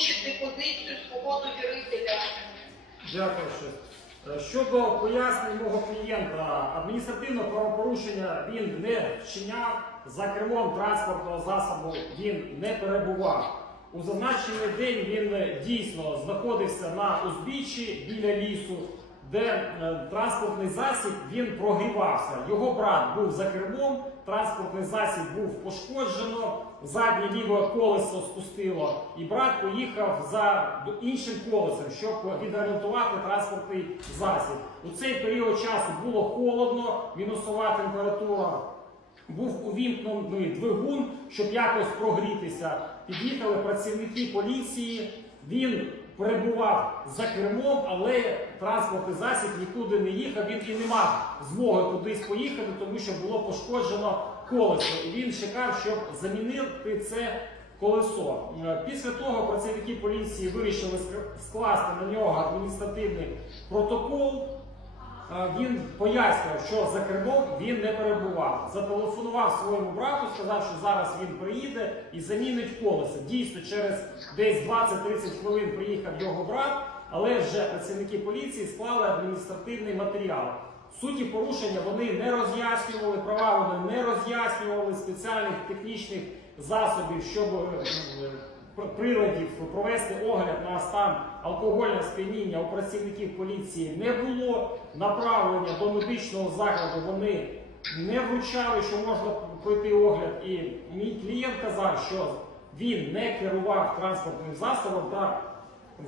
порушити позицію свого довірителя. Дякую. Е, щодо пояснень мого клієнта, адміністративного правопорушення він не вчиняв, за кермом транспортного засобу він не перебував. У зазначений день він е, дійсно знаходився на узбіччі біля лісу де е, транспортний засіб він прогрівався. Його брат був за кермом, транспортний засіб був пошкоджено, заднє ліве колесо спустило, і брат поїхав за іншим колесом, щоб відремонтувати транспортний засіб. У цей період часу було холодно, мінусова температура. Був увімкнений двигун, щоб якось прогрітися. Під'їхали працівники поліції. Він перебував за кермом, але транспортний засіб нікуди не їхав, він і не мав змоги кудись поїхати, тому що було пошкоджено колесо. І він чекав, щоб замінити це колесо. Е, після того працівники поліції вирішили скласти на нього адміністративний протокол. Е, він пояснював, що за кермом він не перебував. Зателефонував своєму брату, сказав, що зараз він приїде і замінить колесо. Дійсно, через десь 20-30 хвилин приїхав його брат але вже працівники поліції склали адміністративний матеріал. Суті порушення вони не роз'яснювали, права вони не роз'яснювали спеціальних технічних засобів, щоб е, е, приладів провести огляд на стан алкогольного сп'яніння у працівників поліції не було. Направлення до медичного закладу вони не вручали, що можна пройти огляд. І мій клієнт казав, що він не керував транспортним засобом та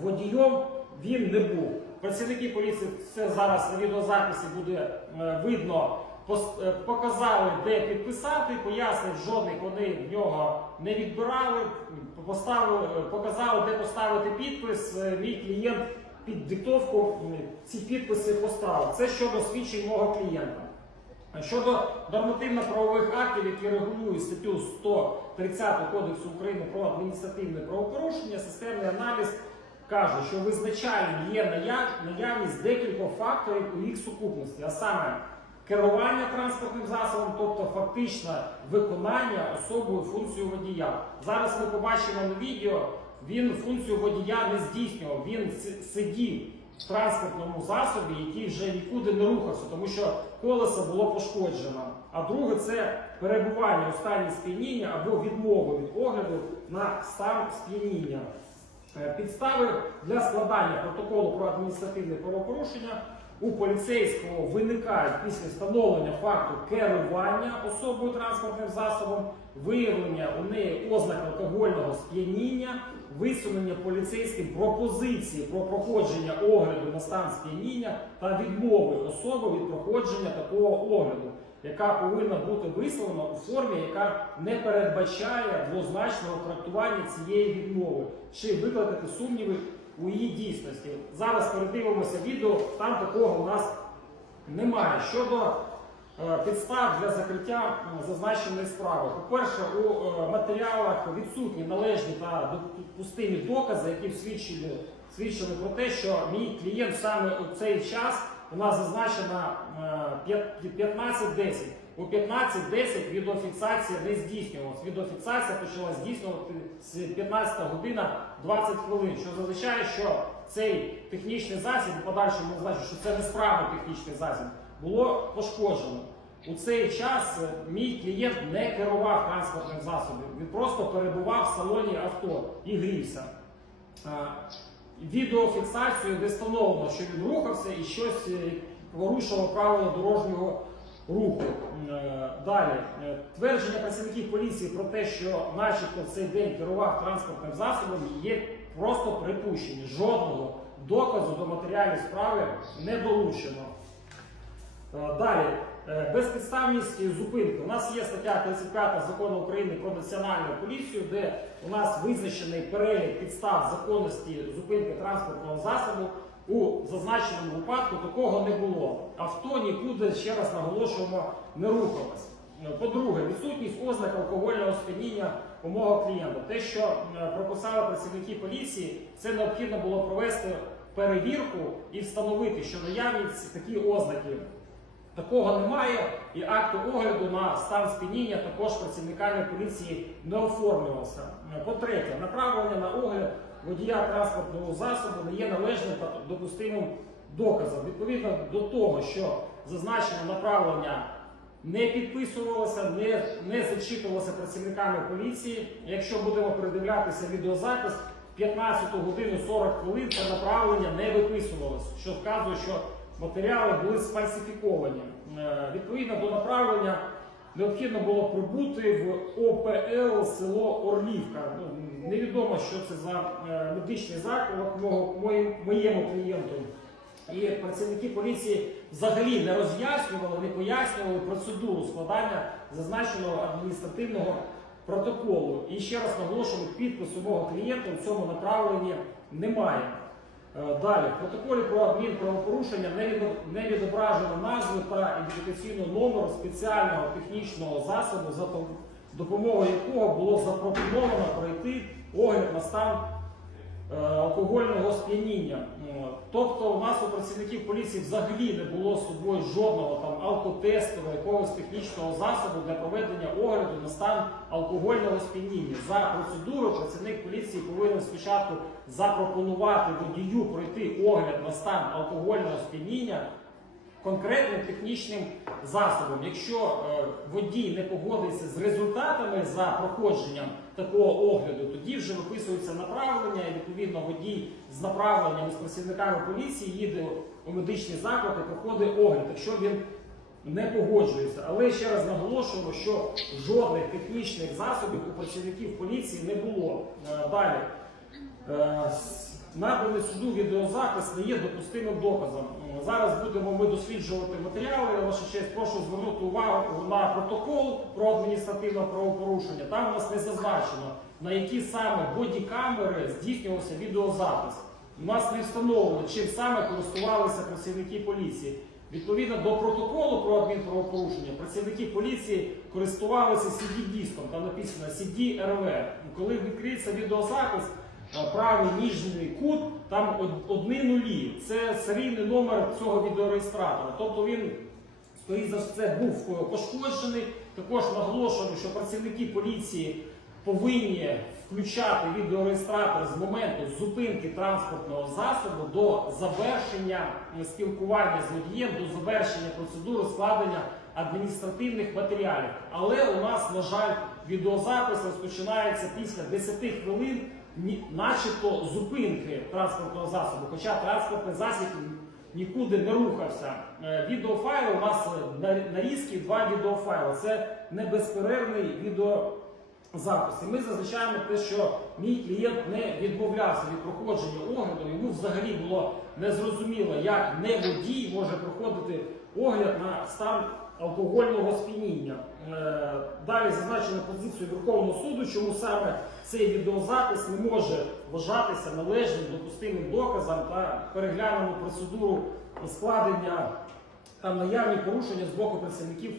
водієм він не був. Працівники поліції це зараз на відеозаписі буде е, видно, е, показали, де підписати, пояснив, жодних вони в нього не відбирали, поставили, е, показали, де поставити підпис. Мій клієнт під диктовку ці підписи поставив. Це щодо свідчень мого клієнта. Щодо нормативно-правових актів, які регулюють статтю 130 Кодексу України про адміністративне правопорушення, системний аналіз кажу, що визначальним є наявність декількох факторів у їх сукупності, а саме керування транспортним засобом, тобто фактичне виконання особою функцію водія. Зараз ми побачимо на відео, він функцію водія не здійснював, він сидів в транспортному засобі, який вже нікуди не рухався, тому що колесо було пошкоджено. А друге це перебування у стані сп'яніння або відмови від огляду на стан сп'яніння. Е, підстави для складання протоколу про адміністративне правопорушення у поліцейського виникають після встановлення факту керування особою транспортним засобом, виявлення у неї ознак алкогольного сп'яніння, висунення поліцейським пропозиції про проходження огляду на стан сп'яніння та відмови особи від проходження такого огляду яка повинна бути висловлена у формі, яка не передбачає двозначного трактування цієї відмови, чи викликати сумніви у її дійсності. Зараз передивимося відео, там такого у нас немає. Щодо е, Підстав для закриття е, зазначеної справи. По-перше, у е, матеріалах відсутні належні та допустимі докази, які свідчили, свідчили про те, що мій клієнт саме у цей час вона зазначена 15-10. У 15-10 е, відеофіксація не здійснювалася. Відеофіксація почала здійснювати з 15 година 20 хвилин, що означає, що цей технічний засіб, в подальшому означає, що це несправний технічний засіб, було пошкоджено. У цей час е, мій клієнт не керував транспортним засобом, він просто перебував в салоні авто і грівся. Е, відеофіксацію, де встановлено, що він рухався і щось е, порушило правила дорожнього руху. Е, далі, е, твердження працівників поліції про те, що, начебто, в цей день керував транспортним засобом, є просто припущення. Жодного доказу до матеріальної справи не долучено. Далі. Е, безпідставність зупинки. У нас є стаття 35 закону України про національну поліцію, де у нас визначений перелік підстав законності зупинки транспортного засобу у зазначеному випадку такого не було. Авто нікуди ще раз наголошуємо не рухалось. Е, по-друге, відсутність ознак алкогольного сп'яніння у мого клієнта. Те, що е, прописали працівники поліції, це необхідно було провести перевірку і встановити, що наявність такі ознаки. Такого немає і акту огляду на стан сп'яніння також працівниками поліції не оформлювався. Е, по-третє, направлення на огляд водія транспортного засобу не є належним та допустимим доказом. Відповідно до того, що зазначене направлення не підписувалося, не, не зачитувалося працівниками поліції. Якщо будемо передивлятися відеозапис, 15 годину 40 хвилин це направлення не виписувалося, що вказує, що матеріали були сфальсифіковані. Е, відповідно до направлення необхідно було прибути в ОПЛ село Орлівка. Ну, невідомо, що це за е, медичний заклад ну, моєму клієнту. І працівники поліції взагалі не роз'яснювали, не пояснювали процедуру складання зазначеного адміністративного протоколу. І ще раз наголошую, підпису мого клієнта у цьому направленні немає. Е, далі, в протоколі про адмінправопорушення не відображено назви та ідентифікаційного номер спеціального технічного засобу, за допомогою якого було запропоновано пройти огляд на стан Е, алкогольного сп'яніння. Ну, тобто у нас у працівників поліції взагалі не було з собою жодного там алкотесту, якогось технічного засобу для проведення огляду на стан алкогольного сп'яніння. За процедуру працівник поліції повинен спочатку запропонувати водію пройти огляд на стан алкогольного сп'яніння конкретним технічним засобом. Якщо е, водій не погодиться з результатами за проходженням такого огляду, тоді вже виписується направлення, і відповідно водій з направленням з працівниками поліції їде у медичний заклад і проходить огляд, якщо він не погоджується. Але ще раз наголошуємо, що жодних технічних засобів у працівників поліції не було. Е, далі. Е, Наданий суду відеозапис не є допустимим доказом. Зараз будемо ми досліджувати матеріали. Ваша честь, прошу звернути увагу на протокол про адміністративне правопорушення. Там у нас не зазначено, на які саме бодікамери здійснювався відеозапис. У нас не встановлено, чим саме користувалися працівники поліції. Відповідно до протоколу про адмінправопорушення, працівники поліції користувалися cd диском там написано cd РВ. Коли відкриється відеозапис. Е, правий ніжний кут, там одні нулі. Це серійний номер цього відеореєстратора. Тобто він, скоріше за все, був пошкоджений. Також наголошено, що працівники поліції повинні включати відеореєстратор з моменту зупинки транспортного засобу до завершення е, спілкування з водієм, до завершення процедури складення адміністративних матеріалів. Але у нас, на жаль, відеозапис розпочинається після 10 хвилин начебто зупинки транспортного засобу, хоча транспортний засіб нікуди не рухався. Е, Відеофайл у нас е, на різкі два відеофайли. Це небезперервний відео. Записи. Ми зазначаємо те, що мій клієнт не відмовлявся від проходження огляду. Йому взагалі було незрозуміло, як не водій може проходити огляд на стан алкогольного сп'яніння. Е, далі зазначено позицію Верховного суду, чому саме цей відеозапис не може вважатися належним допустимим доказом та переглянемо процедуру складення та наявні порушення з боку працівників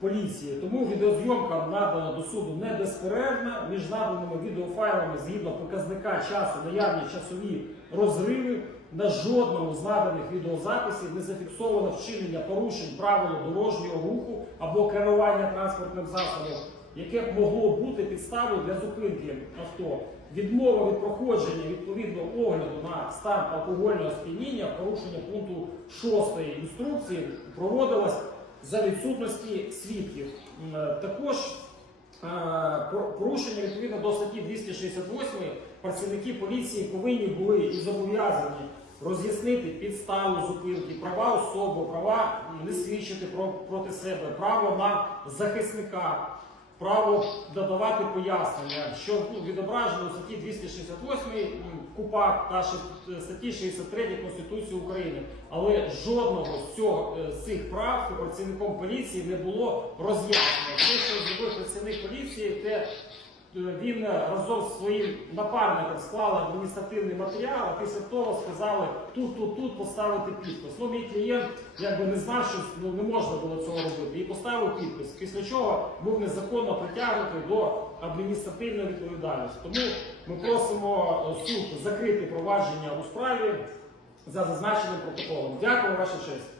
поліції. Тому відеозйомка надана до суду не безперервна. Між наданими відеофайлами згідно показника часу, наявні часові розриви на жодному з наданих відеозаписів не зафіксовано вчинення порушень правил дорожнього руху або керування транспортним засобом, яке б могло бути підставою для зупинки авто. Відмова від проходження відповідного огляду на стан алкогольного сп'яніння порушення пункту 6 інструкції проводилась за відсутності свідків. Е, також е, порушення відповідно до статті 268 працівники поліції повинні були і зобов'язані роз'яснити підставу зупинки, права особи, права не свідчити про проти себе, право на захисника, право додавати пояснення, що ну, відображено у статті 268 купа та е, статті 63 Конституції України. Але жодного з, цього, е, з цих прав працівником поліції не було роз'яснено. Те, що зробив працівник поліції, те Е, він е, разом з своїм напарником склав адміністративний матеріал, а після того сказали тут, тут, тут поставити підпис. Ну, Мій клієнт якби не знав, що ну, не можна було цього робити. І поставив підпис, після чого був незаконно притягнутий до адміністративної відповідальності. Тому ми просимо е, суд закрити провадження у справі за зазначеним протоколом. Дякую, ваша честь.